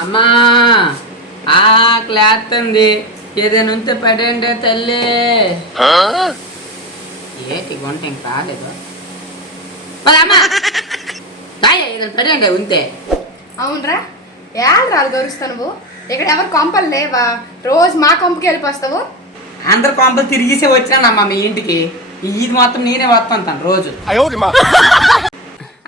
అమ్మా ఆకలేస్తుంది ఏదైనా ఉంటే పడండి తల్లి. ఏంటి గుంట ఇంక రాలేదు. మరి అమ్మా ఏదైనా పడండి ఉంటే. అవునరా ఏళ్ళు రాలు గౌరవిస్తావు నువ్వు? ఇక్కడ ఎవరు కొంపలు లేవా? రోజు మా కొంపకి వెళ్ళిపోస్తావు? అందరు కొంపలు తిరిగేసే వచ్చినానమ్మా మీ ఇంటికి. ఈ ఈది మొత్తం నేనే వస్తాను రోజు.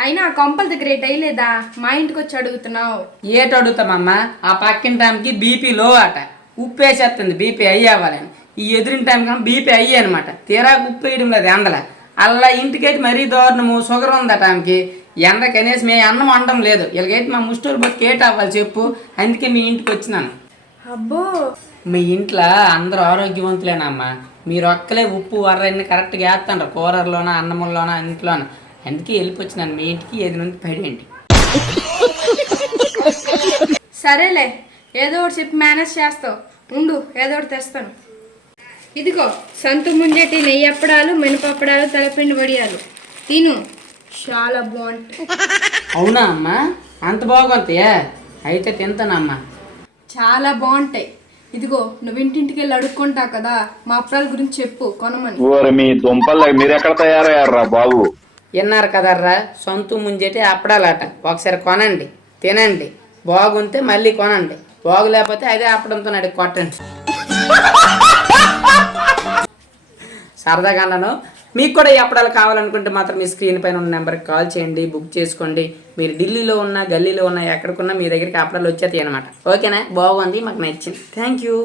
అయినా ఆ కొంపల దగ్గర ఏ లేదా? మా ఇంటికి వచ్చి అడుగుతున్నావు. ఏట అడుగుతామమ్మా? ఆ పక్కిన టైంకి బీపీ లో అట. ఉప్పు వేసేస్తుంది బీపీ అయ్యి అవ్వాలని ఈ ఎదురిన టైం కానీ బీపీ అయ్యి అనమాట తీరా ఉప్పు వేయడం లేదు ఎండల అలా ఇంటికైతే మరీ దారుణము షుగర్ ఉంది ఆ టైంకి. ఎండ కనీసం మేము అన్నం వండడం లేదు. ఇలాగైతే మా ముస్టూరు బతికి ఏట అవ్వాలి చెప్పు. అందుకే మీ ఇంటికి వచ్చినాను. అబ్బో! మీ ఇంట్లో అందరూ ఆరోగ్యవంతులేనమ్మా. మీరు ఒక్కలే ఉప్పు వర్ర అన్ని కరెక్ట్గా వేస్తాండ్రు. కూరల్లోన అన్నముల్లోన అన్నింటిలోన అందుకే వెళ్ళిపోచ్చినాను మీ ఇంటికి ఏది నుండి పడేయండి. సరేలే ఏదో ఒకటి చెప్పి మేనేజ్ చేస్తావు. ఉండు ఏదో ఒకటి తెస్తాను. ఇదిగో సంతు ముంజేటి నెయ్యి అప్పడాలు మినపప్పడాలు తలపిండి వడియాలు. తిను. చాలా బాగుంటాయి. అవునా అమ్మా? అంత బాగుంటాయా? అయితే తింటానమ్మా చాలా బాగుంటాయి. ఇదిగో నువ్వు ఇంటింటికి వెళ్ళి అడుక్కుంటావు కదా మా అప్పడాల గురించి చెప్పు కొనమని. ఓరి మీ దుంపల్లో మీరెక్కడ తయారయ్యారా బాబు? విన్నారు కదర్రా? సొంత ముంజేటి అప్పడాలట ఒకసారి కొనండి తినండి. బాగుంటే మళ్ళీ కొనండి. బాగులేకపోతే అదే అప్పడంతో నాడు కొట్టండి. సరదాగా అన్నాను. మీకు కూడా ఈ అప్పడాలు కావాలనుకుంటే మాత్రం మీ స్క్రీన్ పైన ఉన్న నెంబర్కి కాల్ చేయండి బుక్ చేసుకోండి. మీరు ఢిల్లీలో ఉన్న గల్లీలో ఉన్న ఎక్కడికున్నా మీ దగ్గరికి అప్పడాలు వచ్చేది అనమాట ఓకేనా? బాగుంది మాకు నచ్చింది. Thank you